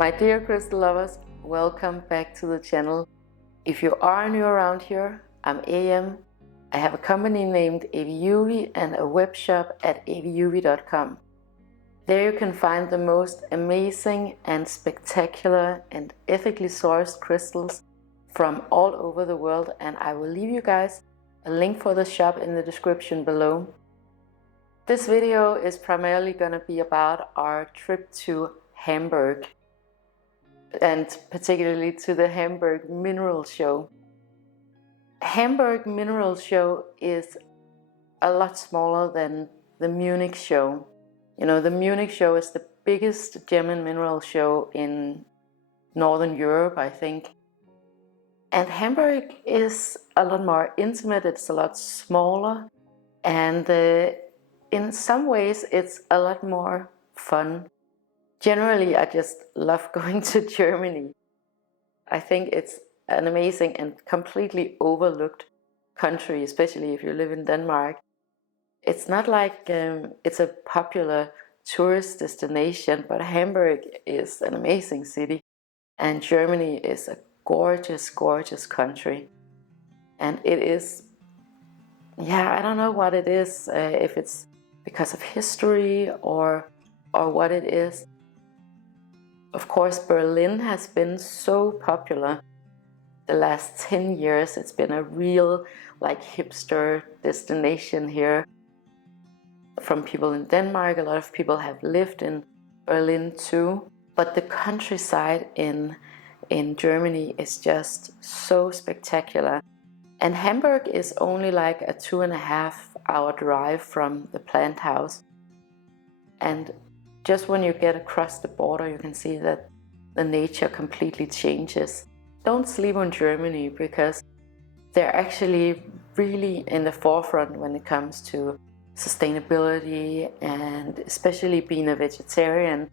My dear crystal lovers, welcome back to the channel. If you are new around here, I'm AM. I have a company named Aviuvi and a web shop at aviuvi.com. There you can find the most amazing and spectacular and ethically sourced crystals from all over the world, and I will leave you guys a link for the shop in the description below. This video is primarily going to be about our trip to Hamburg, and particularly to the Hamburg Mineral Show. Hamburg Mineral Show is a lot smaller than the Munich show. You know, the Munich show is the biggest gem and mineral show in Northern Europe, I think. And Hamburg is a lot more intimate, it's a lot smaller, and in some ways it's a lot more fun. Generally, I just love going to Germany. I think it's an amazing and completely overlooked country, especially if you live in Denmark. It's not like it's a popular tourist destination, but Hamburg is an amazing city, and Germany is a gorgeous, gorgeous country. And it is, yeah, I don't know what it is, if it's because of history or what it is. Of course, Berlin has been so popular the last 10 years. It's been a real like hipster destination here. From people in Denmark, a lot of people have lived in Berlin too. But the countryside in Germany is just so spectacular. And Hamburg is only like a 2.5-hour drive from the plant house. And just when you get across the border, you can see that the nature completely changes. Don't sleep on Germany, because they're actually really in the forefront when it comes to sustainability, and especially being a vegetarian.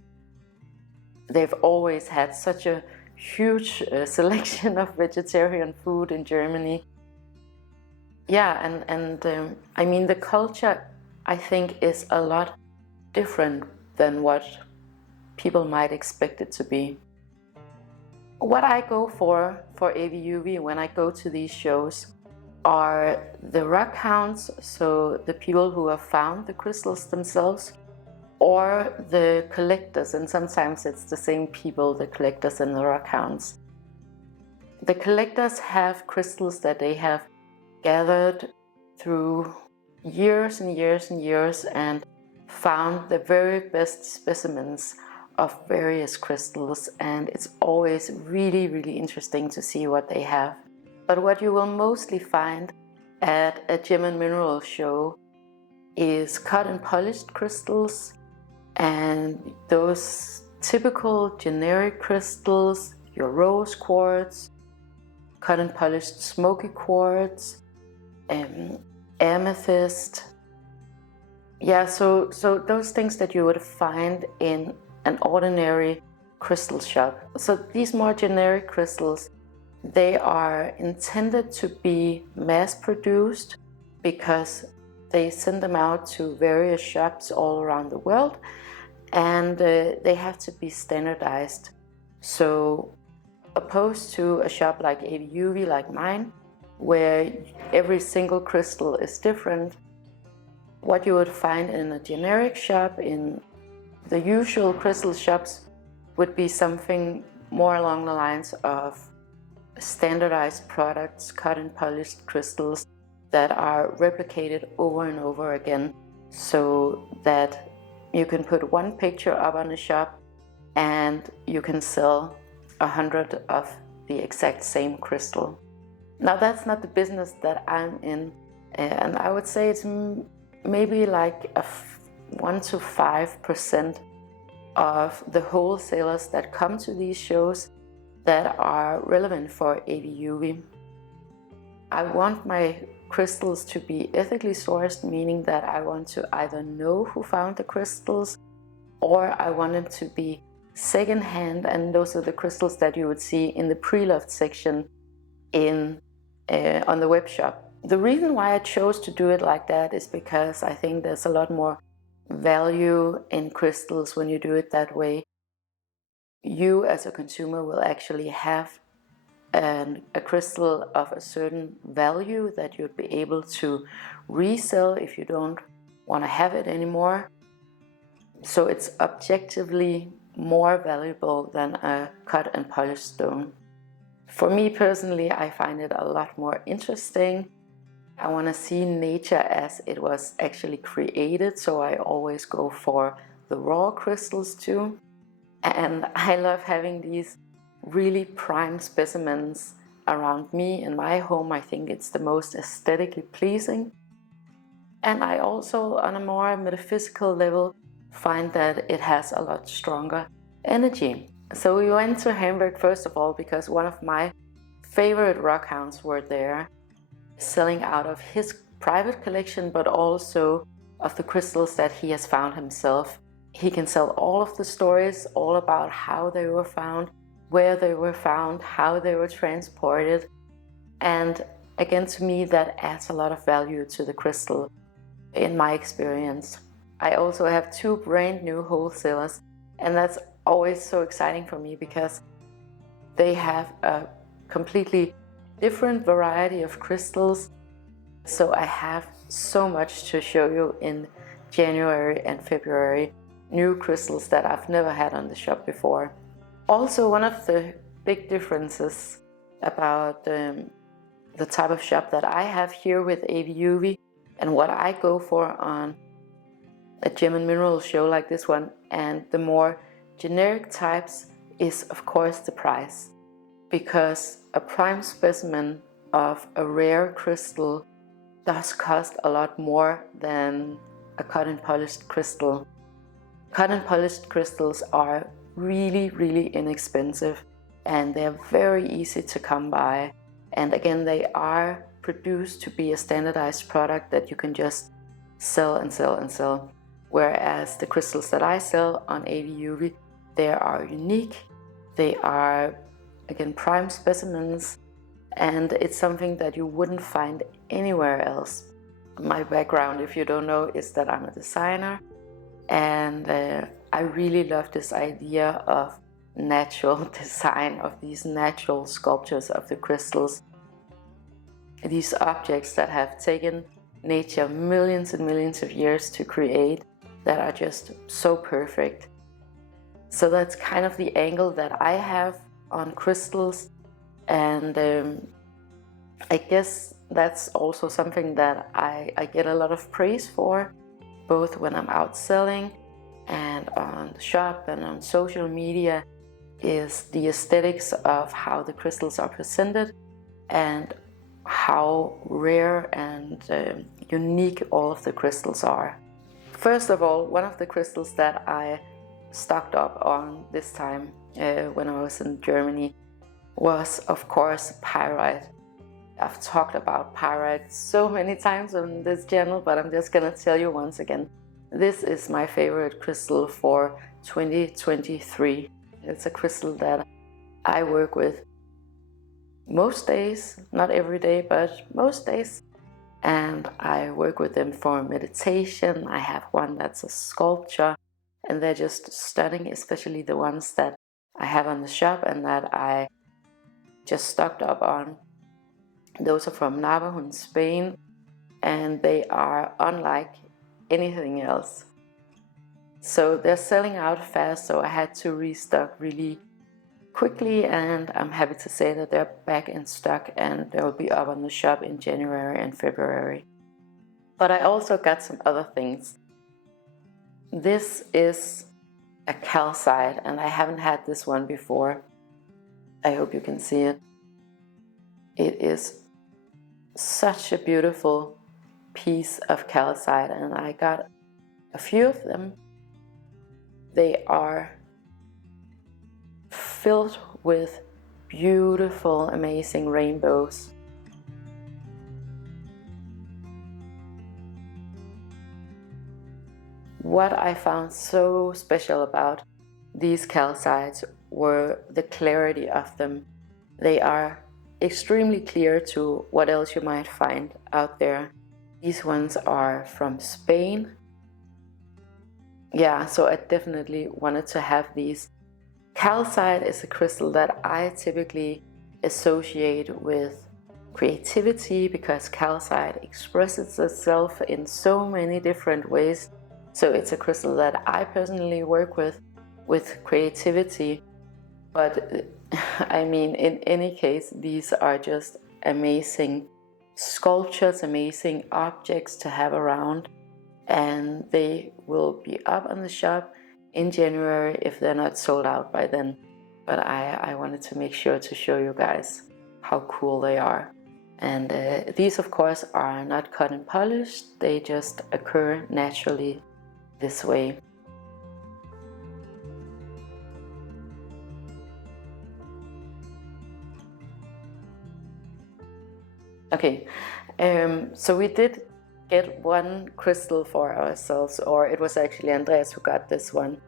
They've always had such a huge selection of vegetarian food in Germany. Yeah, and I mean, the culture, I think, is a lot different than what people might expect it to be. What I go for Aviuvi when I go to these shows are the rock hounds, so the people who have found the crystals themselves, or the collectors, and sometimes it's the same people, the collectors and the rock hounds. The collectors have crystals that they have gathered through years and years and years, and found the very best specimens of various crystals, and it's always really, really interesting to see what they have. But what you will mostly find at a gem and mineral show is cut and polished crystals, and those typical generic crystals, your rose quartz, cut and polished smoky quartz, amethyst. Yeah, so those things that you would find in an ordinary crystal shop. So these more generic crystals, they are intended to be mass-produced because they send them out to various shops all around the world, and they have to be standardized. So opposed to a shop like Aviuvi, like mine, where every single crystal is different, what you would find in a generic shop, in the usual crystal shops, would be something more along the lines of standardized products, cut and polished crystals that are replicated over and over again, so that you can put one picture up on a shop and you can sell 100 of the exact same crystal. Now, that's not the business that I'm in, and I would say it's maybe like 1 to 5% of the wholesalers that come to these shows that are relevant for Aviuvi. I want my crystals to be ethically sourced, meaning that I want to either know who found the crystals, or I want them to be secondhand, and those are the crystals that you would see in the pre-loved section on the web shop. The reason why I chose to do it like that is because I think there's a lot more value in crystals when you do it that way. you as a consumer will actually have a crystal of a certain value that you'd be able to resell if you don't want to have it anymore. So it's objectively more valuable than a cut and polished stone. For me personally, I find it a lot more interesting. I want to see nature as it was actually created, so I always go for the raw crystals too. And I love having these really prime specimens around me in my home. I think it's the most aesthetically pleasing. And I also, on a more metaphysical level, find that it has a lot stronger energy. So we went to Hamburg first of all because one of my favorite rock hounds were there, selling out of his private collection, but also of the crystals that he has found himself. He can sell all of the stories, all about how they were found, where they were found, how they were transported. And again, to me, that adds a lot of value to the crystal in my experience. I also have 2 brand new wholesalers, and that's always so exciting for me because they have a completely different variety of crystals. So I have so much to show you in January and February, new crystals that I've never had on the shop before. Also, one of the big differences about the type of shop that I have here with Aviuvi and what I go for on a gem and mineral show like this one and the more generic types is of course the price, because a prime specimen of a rare crystal does cost a lot more than a cut and polished crystal. Cut and polished crystals are really inexpensive and they're very easy to come by, and again they are produced to be a standardized product that you can just sell and sell and sell. Whereas the crystals that I sell on Aviuvi, they are unique, they are again prime specimens, and it's something that you wouldn't find anywhere else. My background, if you don't know, is that I'm a designer, and I really love this idea of natural design, of these natural sculptures of the crystals. These objects that have taken nature millions and millions of years to create, that are just so perfect. So that's kind of the angle that I have on crystals, and I guess that's also something that I get a lot of praise for, both when I'm out selling and on the shop and on social media, is the aesthetics of how the crystals are presented and how rare and unique all of the crystals are. First of all, one of the crystals that I stocked up on this time when I was in Germany was of course pyrite. I've talked about pyrite so many times on this channel, but I'm just gonna tell you once again, this is my favorite crystal for 2023. It's a crystal that I work with most days, not every day, but most days. And I work with them for meditation. I have one that's a sculpture, and they're just stunning, especially the ones that I have on the shop and that I just stocked up on. Those are from Navajo in Spain, and they are unlike anything else. So they're selling out fast, so I had to restock really quickly, and I'm happy to say that they're back in stock and they'll be up on the shop in January and February. But I also got some other things. This is a calcite, and I haven't had this one before. I hope you can see it. It is such a beautiful piece of calcite, and I got a few of them. They are filled with beautiful, amazing rainbows. What I found so special about these calcites were the clarity of them. They are extremely clear to what else you might find out there. These ones are from Spain. Yeah, so I definitely wanted to have these Calcite is a crystal that I typically associate with creativity because calcite expresses itself in so many different ways. So it's a crystal that I personally work with creativity. But I mean, in any case, these are just amazing sculptures, amazing objects to have around, and they will be up on the shop in January if they're not sold out by then. But I wanted to make sure to show you guys how cool they are. And these of course are not cut and polished, they just occur naturally this way. Okay, so we did get one crystal for ourselves, or it was actually Andreas who got this one.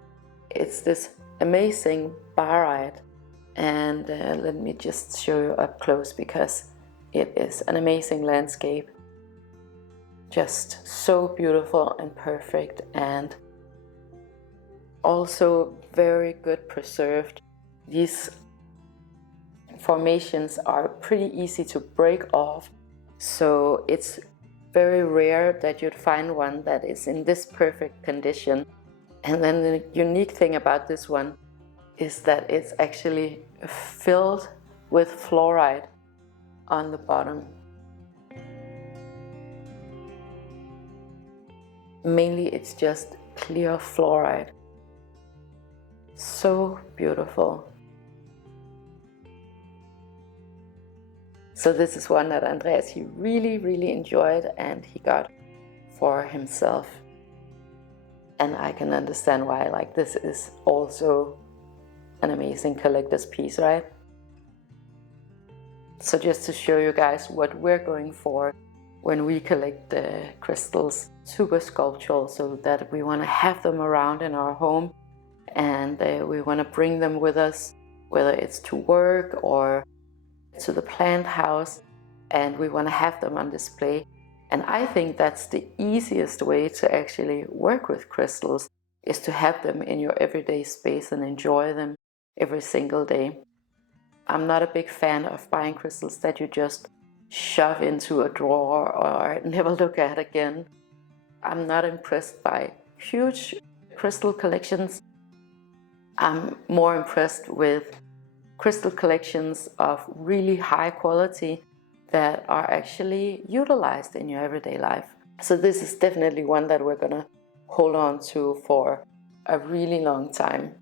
It's this amazing barite, and let me just show you up close because it is an amazing landscape. Just so beautiful and perfect, and also very good preserved. These formations are pretty easy to break off, so it's very rare that you'd find one that is in this perfect condition. And then the unique thing about this one is that it's actually filled with fluoride on the bottom. Mainly it's just clear fluoride. So beautiful. So this is one that Andreas, he really enjoyed and he got for himself. And I can understand why, like, this is also an amazing collector's piece, right? So just to show you guys what we're going for when we collect the crystals, super sculptural, so that we want to have them around in our home, and we want to bring them with us, whether it's to work or to the plant house, and we want to have them on display. And I think that's the easiest way to actually work with crystals, is to have them in your everyday space and enjoy them every single day. I'm not a big fan of buying crystals that you just shove into a drawer or never look at again. I'm not impressed by huge crystal collections. I'm more impressed with crystal collections of really high quality that are actually utilized in your everyday life. So this is definitely one that we're gonna hold on to for a really long time.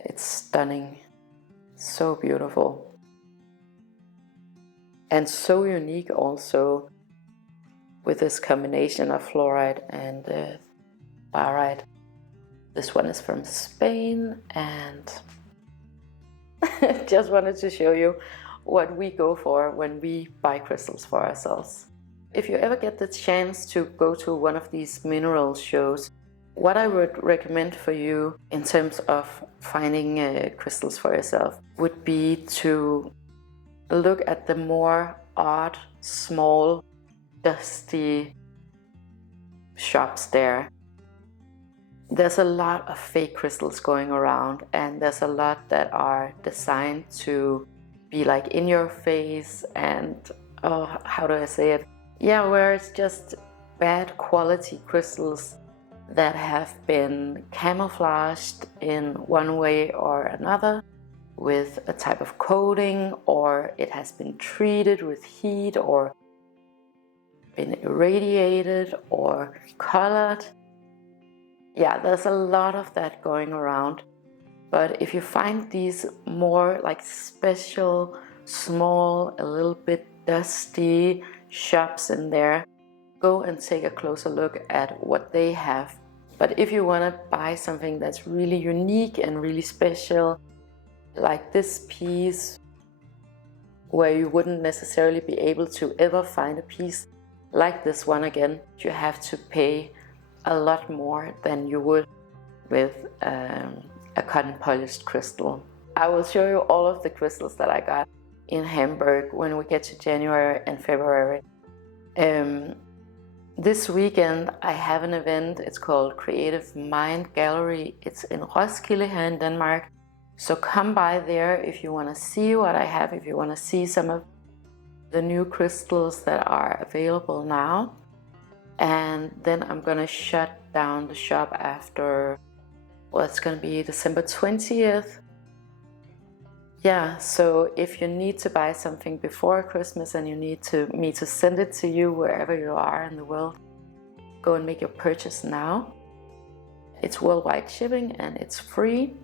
It's stunning, so beautiful, and so unique also with this combination of fluoride and barite. This one is from Spain, and just wanted to show you what we go for when we buy crystals for ourselves. If you ever get the chance to go to one of these mineral shows, what I would recommend for you in terms of finding crystals for yourself would be to look at the more odd, small, dusty shops there. There's a lot of fake crystals going around, and there's a lot that are designed to be like in your face and, oh, how do I say it? Yeah, where it's just bad quality crystals that have been camouflaged in one way or another with a type of coating, or it has been treated with heat or been irradiated or colored. Yeah, there's a lot of that going around. But if you find these more like special, small, a little bit dusty shops in there, go and take a closer look at what they have. But if you want to buy something that's really unique and really special, like this piece, where you wouldn't necessarily be able to ever find a piece like this one again, you have to pay a lot more than you would with a cotton polished crystal. I will show you all of the crystals that I got in Hamburg when we get to January and February. This weekend I have an event, it's called Creative Mind Gallery. It's in Roskilde here in Denmark, So come by there if you want to see what I have, if you want to see some of the new crystals that are available now. And then I'm gonna shut down the shop after, well, it's gonna be December 20th. Yeah, so if you need to buy something before Christmas and you need me to send it to you wherever you are in the world, go and make your purchase now. It's worldwide shipping and it's free.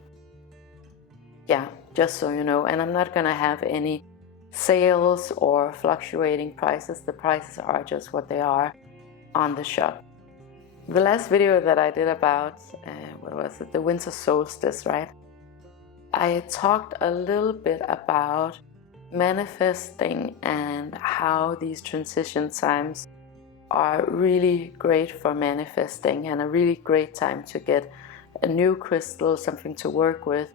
Yeah, just so you know. And I'm not gonna have any sales or fluctuating prices. The prices are just what they are on the shop. The last video that I did about, what was it, the winter solstice, right? I talked a little bit about manifesting and how these transition times are really great for manifesting and a really great time to get a new crystal, something to work with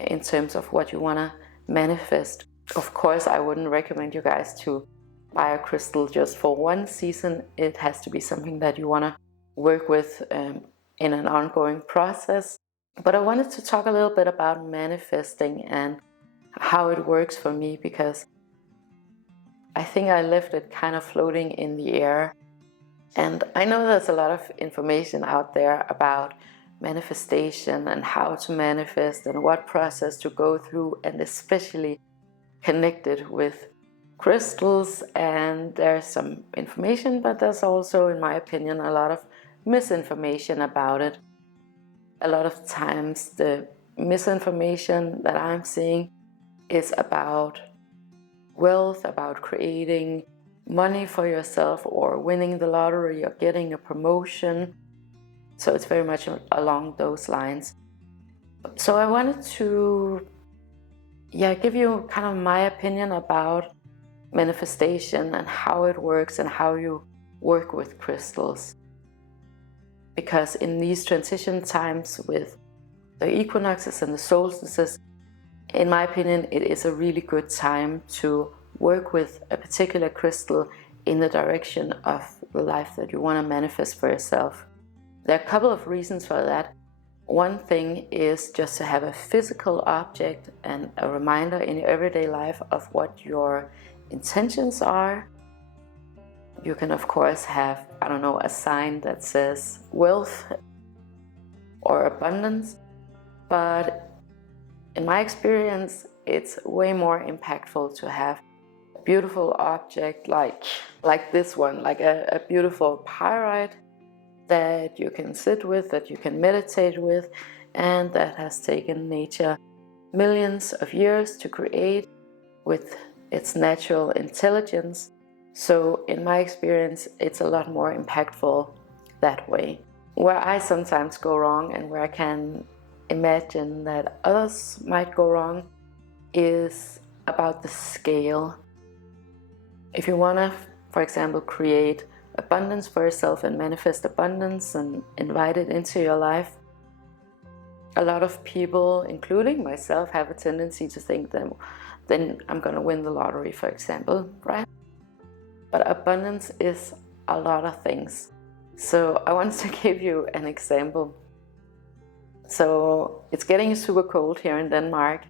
in terms of what you want to manifest. Of course, I wouldn't recommend you guys to buy a crystal just for one season. It has to be something that you want to work with in an ongoing process. But I wanted to talk a little bit about manifesting and how it works for me, because I think I left it kind of floating in the air. And I know there's a lot of information out there about manifestation and how to manifest and what process to go through, and especially connected with crystals. And there's some information, but there's also, in my opinion, a lot of misinformation about it. A lot of times the misinformation that I'm seeing is about wealth, about creating money for yourself or winning the lottery or getting a promotion. So it's very much along those lines. So I wanted to give you kind of my opinion about manifestation and how it works and how you work with crystals. Because in these transition times with the equinoxes and the solstices, in my opinion, it is a really good time to work with a particular crystal in the direction of the life that you want to manifest for yourself. There are a couple of reasons for that. One thing is just to have a physical object and a reminder in your everyday life of what your intentions are. You can of course have, I don't know, a sign that says wealth or abundance, but in my experience, it's way more impactful to have a beautiful object like this one, like a beautiful pyrite that you can sit with, that you can meditate with, and that has taken nature millions of years to create with its natural intelligence. So in my experience, it's a lot more impactful that way. Where I sometimes go wrong and where I can imagine that others might go wrong is about the scale. If you want to, for example, create abundance for yourself and manifest abundance and invite it into your life, a lot of people, including myself, have a tendency to think that then I'm going to win the lottery, for example, right? But abundance is a lot of things. So I want to give you an example. So it's getting super cold here in Denmark,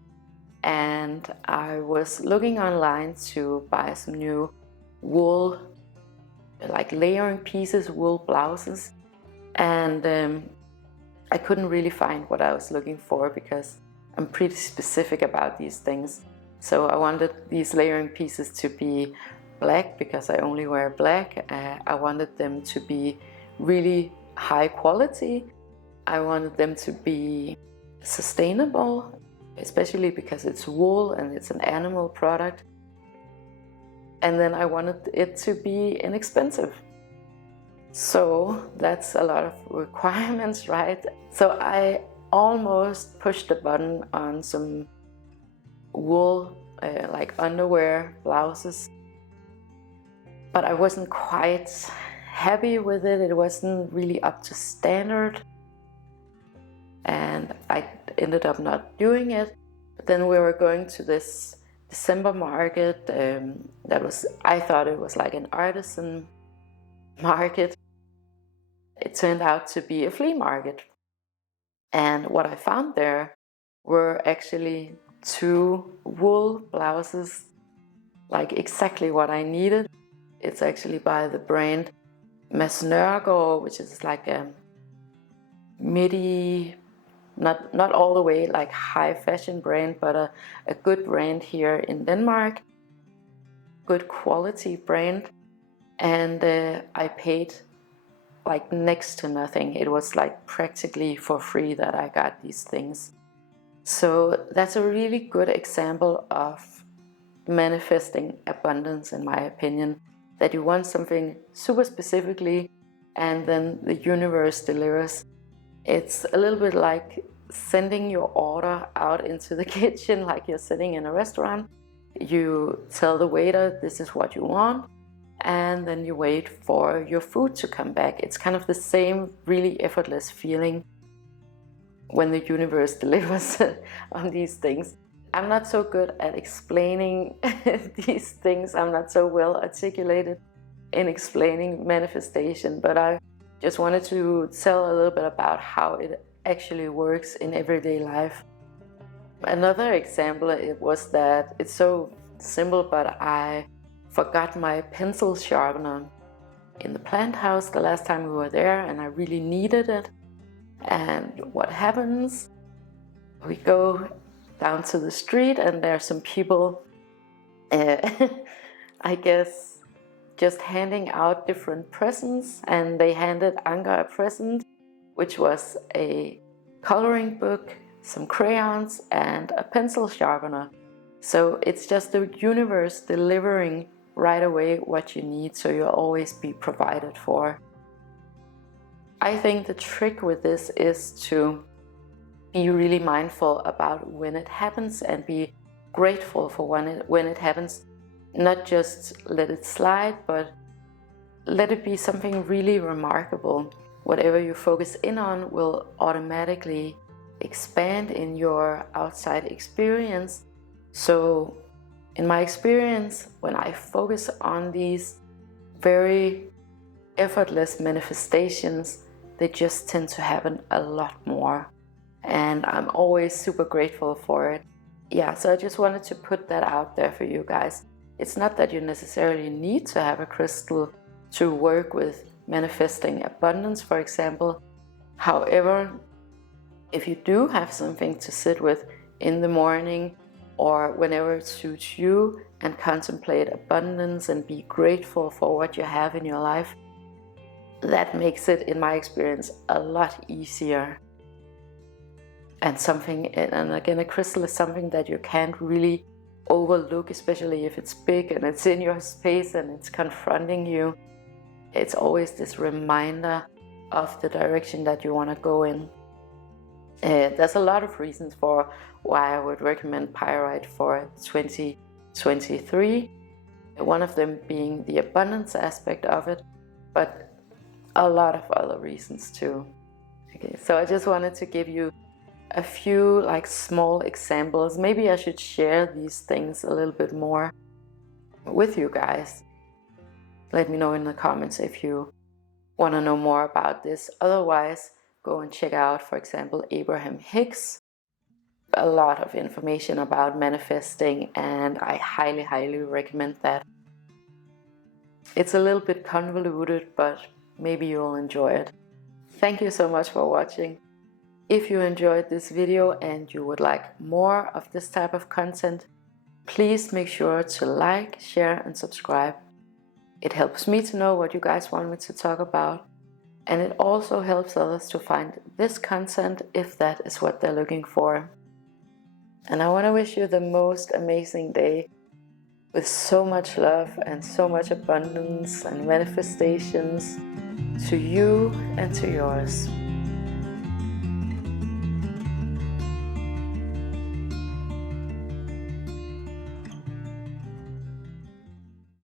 and I was looking online to buy some new wool, like layering pieces, wool blouses, and I couldn't really find what I was looking for because I'm pretty specific about these things. So I wanted these layering pieces to be black because I only wear black. I wanted them to be really high quality. I wanted them to be sustainable, especially because it's wool and it's an animal product. And then I wanted it to be inexpensive. So that's a lot of requirements, right? So I almost pushed the button on some wool, like underwear, blouses. But I wasn't quite happy with it. It wasn't really up to standard. And I ended up not doing it. But then we were going to this December market I thought it was like an artisan market. It turned out to be a flea market. And what I found there were actually 2 wool blouses, like exactly what I needed. It's actually by the brand Mads Nørgaard, which is like a midi, not all the way like high fashion brand, but a good brand here in Denmark, good quality brand. And I paid like next to nothing. It was like practically for free that I got these things. So that's a really good example of manifesting abundance, in my opinion, that you want something super specifically and then the universe delivers. It's a little bit like sending your order out into the kitchen, like you're sitting in a restaurant. You tell the waiter this is what you want, and then you wait for your food to come back. It's kind of the same really effortless feeling when the universe delivers on these things. I'm not so good at explaining these things. I'm not so well articulated in explaining manifestation, but I just wanted to tell a little bit about how it actually works in everyday life. Another example, it was that it's so simple, but I forgot my pencil sharpener in the plant house the last time we were there, and I really needed it. And what happens? We go down to the street and there are some people, I guess, just handing out different presents, and they handed Anka a present, which was a coloring book, some crayons, and a pencil sharpener. So it's just the universe delivering right away what you need, so you'll always be provided for. I think the trick with this is to be really mindful about when it happens and be grateful for when it happens. Not just let it slide, but let it be something really remarkable. Whatever you focus in on will automatically expand in your outside experience. So in my experience, when I focus on these very effortless manifestations, they just tend to happen a lot more. And I'm always super grateful for it. Yeah, so I just wanted to put that out there for you guys. It's not that you necessarily need to have a crystal to work with manifesting abundance, for example. However, if you do have something to sit with in the morning or whenever it suits you and contemplate abundance and be grateful for what you have in your life, that makes it, in my experience, a lot easier. And again, a crystal is something that you can't really overlook, especially if it's big and it's in your space and it's confronting you. It's always this reminder of the direction that you want to go in. There's a lot of reasons for why I would recommend pyrite for 2023. One of them being the abundance aspect of it, but a lot of other reasons too. Okay, so I just wanted to give you a few like small examples. Maybe I should share these things a little bit more with you guys. Let me know in the comments if you want to know more about this. Otherwise, go and check out, for example, Abraham Hicks. A lot of information about manifesting, and I highly recommend that. It's a little bit convoluted, but maybe you'll enjoy it. Thank you so much for watching. If you enjoyed this video and you would like more of this type of content, please make sure to like, share and subscribe. It helps me to know what you guys want me to talk about, and it also helps others to find this content if that is what they're looking for. And I want to wish you the most amazing day with so much love and so much abundance and manifestations to you and to yours.